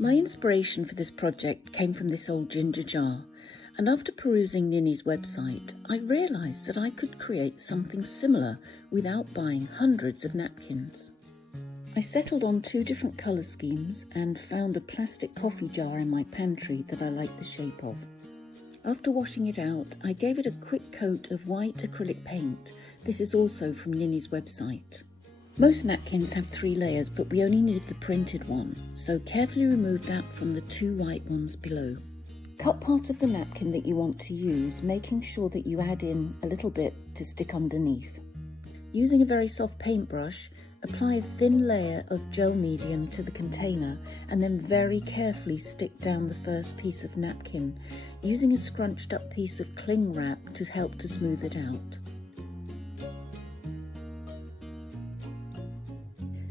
My inspiration for this project came from this old ginger jar, and after perusing Nini's website, I realised that I could create something similar without buying hundreds of napkins. I settled on 2 different colour schemes and found a plastic coffee jar in my pantry that I liked the shape of. After washing it out, I gave it a quick coat of white acrylic paint. This is also from Nini's website. Most napkins have 3 layers, but we only needed the printed one, so carefully remove that from the 2 white ones below. Cut part of the napkin that you want to use, making sure that you add in a little bit to stick underneath. Using a very soft paintbrush, apply a thin layer of gel medium to the container and then very carefully stick down the first piece of napkin, using a scrunched up piece of cling wrap to help to smooth it out.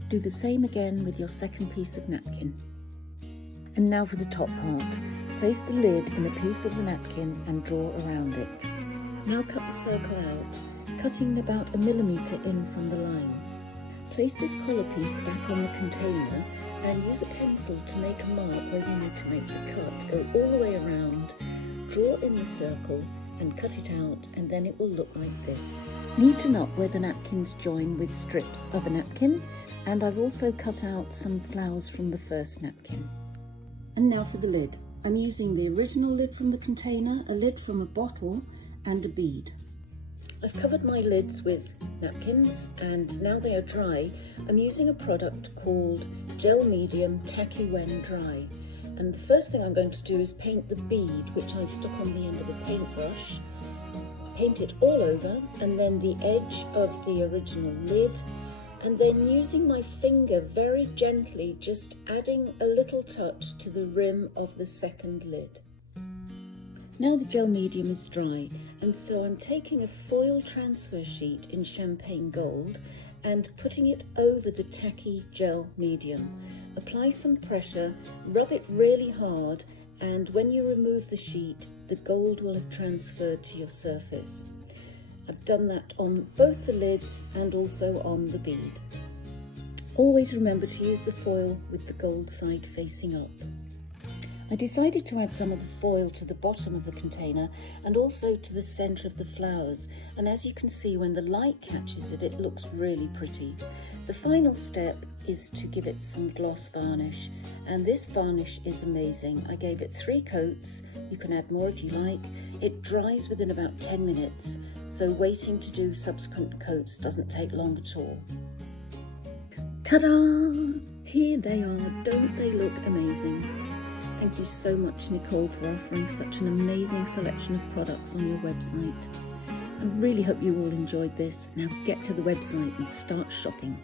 Do the same again with your second piece of napkin. And now for the top part. Place the lid in a piece of the napkin and draw around it. Now cut the circle out, cutting about 1 millimeter in from the line. Place this collar piece back on the container and use a pencil to make a mark where you need to make the cut. Go all the way around, draw in the circle and cut it out, and then it will look like this. Neaten up where the napkins join with strips of a napkin, and I've also cut out some flowers from the first napkin. And now for the lid. I'm using the original lid from the container, a lid from a bottle and a bead. I've covered my lids with napkins, and now they are dry, I'm using a product called Gel Medium Tacky When Dry. And the first thing I'm going to do is paint the bead, which I've stuck on the end of a paintbrush. Paint it all over, and then the edge of the original lid, and then using my finger very gently, just adding a little touch to the rim of the second lid. Now the gel medium is dry, and so I'm taking a foil transfer sheet in champagne gold and putting it over the tacky gel medium. Apply some pressure, rub it really hard, and when you remove the sheet, the gold will have transferred to your surface. I've done that on both the lids and also on the bead. Always remember to use the foil with the gold side facing up. I decided to add some of the foil to the bottom of the container and also to the centre of the flowers, and as you can see, when the light catches it, it looks really pretty. The final step is to give it some gloss varnish, and this varnish is amazing. I gave it 3 coats. You can add more if you like. It dries within about 10 minutes, so waiting to do subsequent coats doesn't take long at all. Ta-da! Here they are. Don't they look amazing? Thank you so much, Nicole, for offering such an amazing selection of products on your website. I really hope you all enjoyed this. Now get to the website and start shopping.